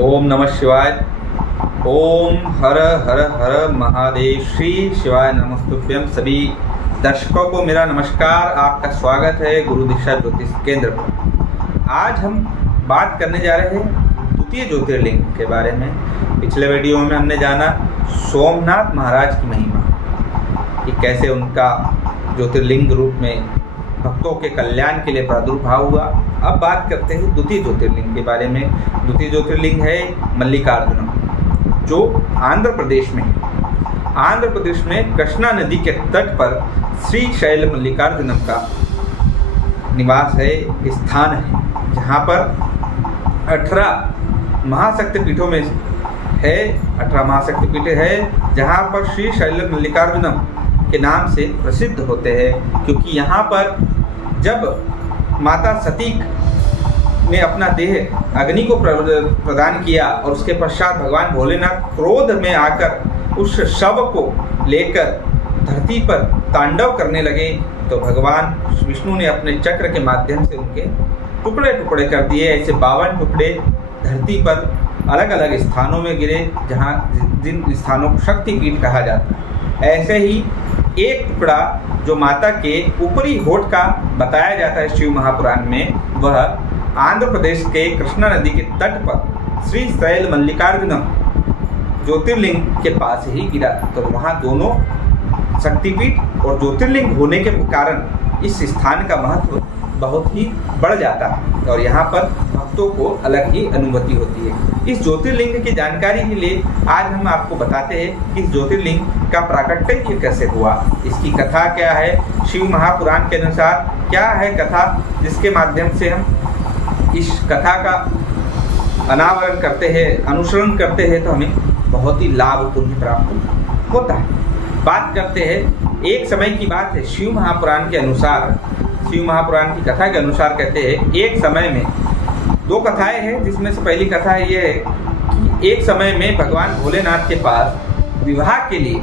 ओम नमः शिवाय। ओम हर हर हर महादेव। श्री शिवाय नमस्तुभ्यम। सभी दर्शकों को मेरा नमस्कार, आपका स्वागत है गुरु दीक्षा ज्योतिष केंद्र पर। आज हम बात करने जा रहे हैं द्वितीय ज्योतिर्लिंग के बारे में। पिछले वीडियो में हमने जाना सोमनाथ महाराज की महिमा, कि कैसे उनका ज्योतिर्लिंग रूप में भक्तों के कल्याण के लिए प्रादुर्भाव हुआ। अब बात करते हैं द्वितीय ज्योतिर्लिंग के बारे में। द्वितीय ज्योतिर्लिंग है मल्लिकार्जुनम, जो आंध्र प्रदेश में है। आंध्र प्रदेश में कृष्णा नदी के तट पर श्री शैल मल्लिकार्जुनम का निवास है, स्थान है, जहाँ पर 18 महाशक्तिपीठों में है। 18 महाशक्तिपीठ है जहाँ पर श्री शैल मल्लिकार्जुनम के नाम से प्रसिद्ध होते हैं, क्योंकि यहाँ पर जब माता सती ने अपना देह अग्नि को प्रदान किया और उसके पश्चात भगवान भोलेनाथ क्रोध में आकर उस शव को लेकर धरती पर तांडव करने लगे, तो भगवान विष्णु ने अपने चक्र के माध्यम से उनके टुकड़े टुकड़े कर दिए। ऐसे 52 टुकड़े धरती पर अलग अलग स्थानों में गिरे, जहाँ जिन स्थानों को शक्तिपीठ कहा जाता है। ऐसे ही एक टुकड़ा जो माता के ऊपरी होठ का बताया जाता है शिव महापुराण में, वह आंध्र प्रदेश के कृष्णा नदी के तट पर श्री शैल मल्लिकार्जुनम ज्योतिर्लिंग के पास ही गिरा। तो वहाँ दोनों शक्तिपीठ और ज्योतिर्लिंग होने के कारण इस स्थान का महत्व बहुत ही बढ़ जाता है और यहाँ पर भक्तों को अलग ही अनुभूति होती है। इस ज्योतिर्लिंग की जानकारी के लिए आज हम आपको बताते हैं कि इस ज्योतिर्लिंग का प्राकट्य कैसे हुआ, इसकी कथा क्या है, शिव महापुराण के अनुसार क्या है कथा, जिसके माध्यम से हम इस कथा का अनावरण करते हैं, अनुसरण करते हैं, तो हमें बहुत ही लाभ पुण्य प्राप्त होता है। बात करते हैं, एक समय की बात है। शिव महापुराण के अनुसार, शिव महापुराण की कथा के अनुसार कहते हैं, एक समय में 2 कथाएं हैं, जिसमें से पहली कथा ये है कि एक समय में भगवान भोलेनाथ के पास विवाह के लिए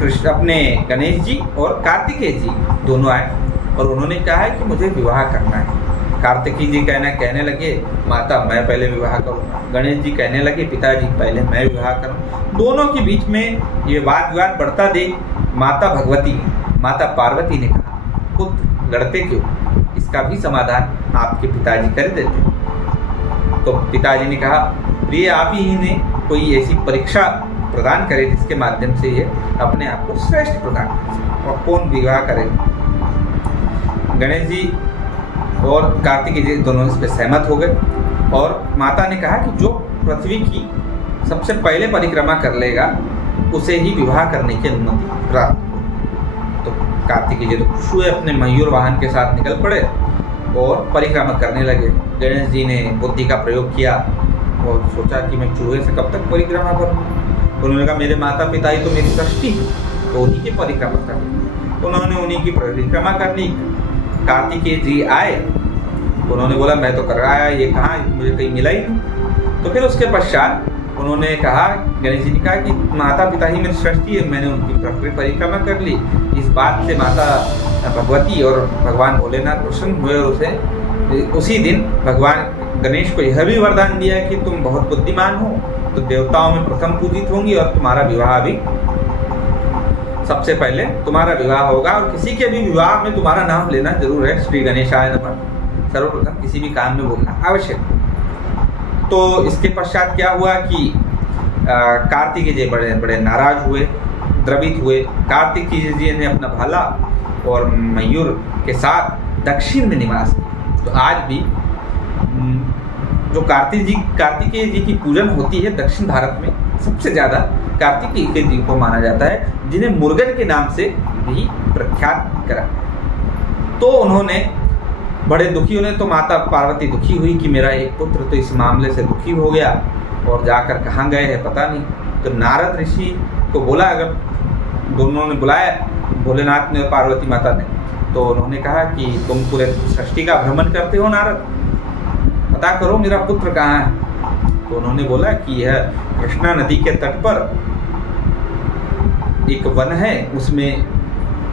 कृष्ण अपने गणेश जी और कार्तिकेय जी दोनों आए और उन्होंने कहा है कि मुझे विवाह करना है। कार्तिकेय जी कहने लगे माता मैं पहले विवाह करूँगा। गणेश जी कहने लगे पिताजी पहले मैं विवाह करूँ। दोनों के बीच में ये वाद विवाद बढ़ता देख माता भगवती ने, माता पार्वती ने कहा पुत्र लड़ते क्यों, इसका भी समाधान आपके पिताजी कर देते। तो पिताजी ने कहा प्रिय आप ही ने कोई ऐसी परीक्षा प्रदान करे जिसके माध्यम से ये अपने आप को श्रेष्ठ प्रदान करे, और कौन विवाह करे। गणेश जी और कार्तिकेय जी दोनों इस पर सहमत हो गए और माता ने कहा कि जो पृथ्वी की सबसे पहले परिक्रमा कर लेगा उसे ही विवाह करने की अनुमति प्राप्त। तो कार्तिकेय जी तो खुश हुए, अपने मयूर वाहन के साथ निकल पड़े और परिक्रमा करने लगे। गणेश जी ने बुद्धि का प्रयोग किया और सोचा कि मैं चूहे से कब तक परिक्रमा करूँ। उन्होंने कहा मेरे माता पिता ही तो मेरी सृष्टि है, तो उन्हीं की परिक्रमा करनी। उन्होंने उन्हीं की परिक्रमा करनी। कार्तिकेय जी आए, उन्होंने बोला मैं तो कर रहा है, ये कहाँ, मुझे कहीं मिला ही नहीं। तो फिर उसके पश्चात उन्होंने कहा, गणेश जी ने कहा कि माता पिता ही मेरी सृष्टि है, मैंने उनकी परिक्रमा कर ली। इस बात से माता भगवती और भगवान भोलेनाथ प्रसन्न हुए और उसे उसी दिन भगवान गणेश को यह भी वरदान दिया कि तुम बहुत बुद्धिमान हो, तो देवताओं में प्रथम पूजित होंगी और तुम्हारा विवाह भी सबसे पहले तुम्हारा विवाह होगा, और किसी के भी विवाह में तुम्हारा नाम लेना जरूर है। श्री गणेशाय नमः सर्वप्रथम किसी भी काम में बोलना आवश्यक। तो इसके पश्चात क्या हुआ कि कार्तिकेय जी बड़े बड़े नाराज हुए, द्रवित हुए। कार्तिकेय जी ने अपना भाला और मयूर के साथ दक्षिण में निवास किया। तो आज भी जो कार्तिकेय जी की पूजन होती है दक्षिण भारत में सबसे ज़्यादा कार्तिकेय जी को माना जाता है, जिन्हें मुर्गन के नाम से भी प्रख्यात करा। तो उन्होंने बड़े दुखी होने, तो माता पार्वती दुखी हुई कि मेरा एक पुत्र तो इस मामले से दुखी हो गया और जाकर कहाँ गए हैं पता नहीं। तो नारद ऋषि को बोला, अगर दोनों ने बुलाया, भोलेनाथ ने और पार्वती माता ने, तो उन्होंने कहा कि तुम पूरे सृष्टि का भ्रमण करते हो नारद, पता करो मेरा पुत्र कहाँ है। तो उन्होंने बोला कि यह कृष्णा नदी के तट पर एक वन है, उसमें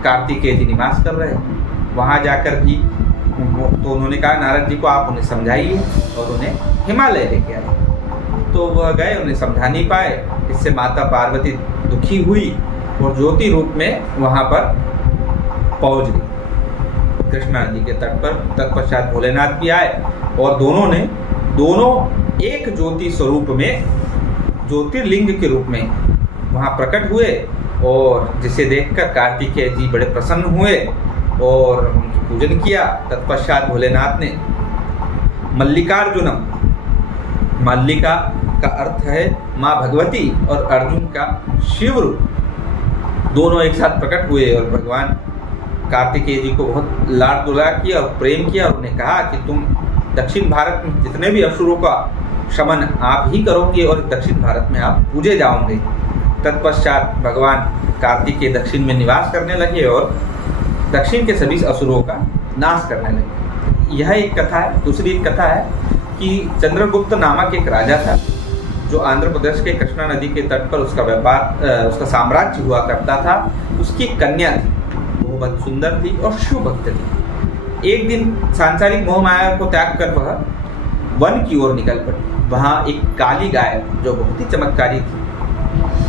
कार्तिकेय जी निवास कर रहे हैं, वहाँ जाकर भी। तो उन्होंने कहा नारद जी को आप उन्हें समझाइए और उन्हें हिमालय लेके आए। तो वह गए, उन्हें समझा नहीं पाए। इससे माता पार्वती दुखी हुई और ज्योति रूप में वहाँ पर पहुँच गई कृष्णा नदी के तट पर। तत्पश्चात भोलेनाथ भी आए और दोनों एक ज्योति स्वरूप में, ज्योतिर्लिंग के रूप में वहाँ प्रकट हुए। और जिसे देखकर कार्तिकेय जी बड़े प्रसन्न हुए और उनकी पूजन किया। तत्पश्चात भोलेनाथ ने मल्लिकार्जुनम, मल्लिका का अर्थ है माँ भगवती और अर्जुन का शिव रूप, दोनों एक साथ प्रकट हुए और भगवान कार्तिकेय जी को बहुत लाड दुलार किया और प्रेम किया। और उन्हें कहा कि तुम दक्षिण भारत में जितने भी असुरों का शमन आप ही करोगे और दक्षिण भारत में आप पूजे जाओगे। तत्पश्चात भगवान कार्तिकेय दक्षिण में निवास करने लगे और दक्षिण के सभी असुरों का नाश करने लगे। यह एक कथा है। दूसरी एक कथा है कि चंद्रगुप्त नामक एक राजा था जो आंध्र प्रदेश के कृष्णा नदी के तट पर उसका व्यापार, उसका साम्राज्य हुआ करता था। उसकी एक कन्या थी, वो बहुत सुंदर थी और शिव भक्त थी। एक दिन सांसारिक मोह माया को त्याग कर वह वन की ओर निकल पड़ी। वहाँ एक काली गाय जो बहुत ही चमत्कारी थी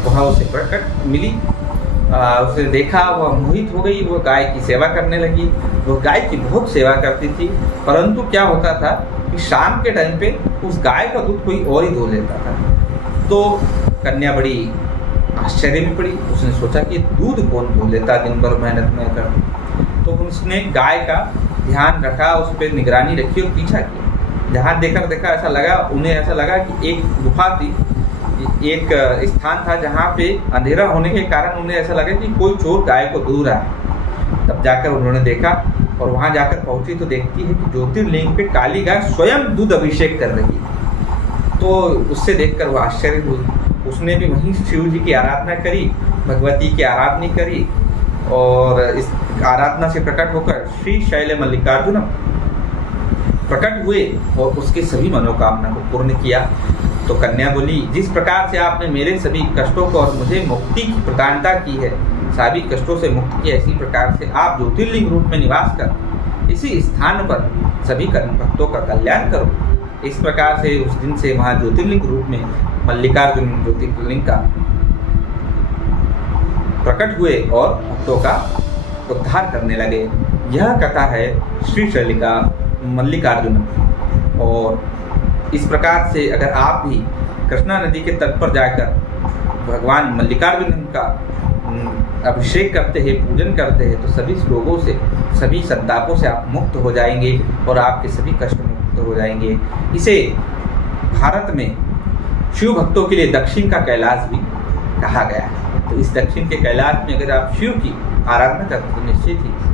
वह उसे प्रकट मिली। उसे देखा, वह मोहित हो गई, वह गाय की सेवा करने लगी। वह गाय की बहुत सेवा करती थी, परंतु क्या होता था कि शाम के टाइम पे उस गाय का दूध कोई और ही धो लेता था। तो कन्या बड़ी आश्चर्य में पड़ी। उसने सोचा कि दूध कौन धो लेता दिन भर मेहनत में कर। तो उसने गाय का ध्यान रखा, उस पर निगरानी रखी और पीछा किया। जहाँ देखा ऐसा लगा, उन्हें ऐसा लगा कि एक गुफा थी, एक स्थान था जहाँ पे अंधेरा होने के कारण उन्हें ऐसा लगा कि कोई चोर गाय को दूह रहा है। तब जाकर उन्होंने देखा और वहाँ जाकर पहुँची तो देखती है कि ज्योतिर्लिंग पे काली गाय स्वयं दूध अभिषेक कर रही है। तो उससे देखकर वह आश्चर्य हुई। उसने भी वहीं शिव जी की आराधना करी, भगवती की आराधना करी और इस आराधना से प्रकट होकर श्री शैल मल्लिकार्जुन प्रकट हुए और उसके सभी मनोकामना को पूर्ण किया। तो कन्या बोली, जिस प्रकार से आपने मेरे सभी कष्टों को और मुझे मुक्ति की प्रदानता की है, सभी कष्टों से मुक्त किया, इसी प्रकार से आप ज्योतिर्लिंग रूप में निवास कर इसी स्थान पर सभी भक्तों का कल्याण करो। इस प्रकार से उस दिन से वहाँ ज्योतिर्लिंग रूप में मल्लिकार्जुन ज्योतिर्लिंग का प्रकट हुए और भक्तों का उद्धार करने लगे। यह कथा है श्री शैलिका मल्लिकार्जुन। और इस प्रकार से अगर आप भी कृष्णा नदी के तट पर जाकर भगवान मल्लिकार्जुन का अभिषेक करते हैं, पूजन करते हैं, तो सभी लोगों से, सभी संतापों से आप मुक्त हो जाएंगे और आपके सभी कष्ट मुक्त हो जाएंगे। इसे भारत में शिव भक्तों के लिए दक्षिण का कैलाश भी कहा गया है। तो इस दक्षिण के कैलाश में अगर आप शिव की आराधना करते तो निश्चित ही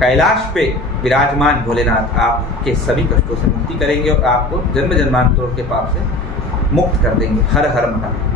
कैलाश पे विराजमान भोलेनाथ आपके सभी कष्टों से मुक्ति करेंगे और आपको जन्म जन्मांतरों के पाप से मुक्त कर देंगे। हर हर महादेव।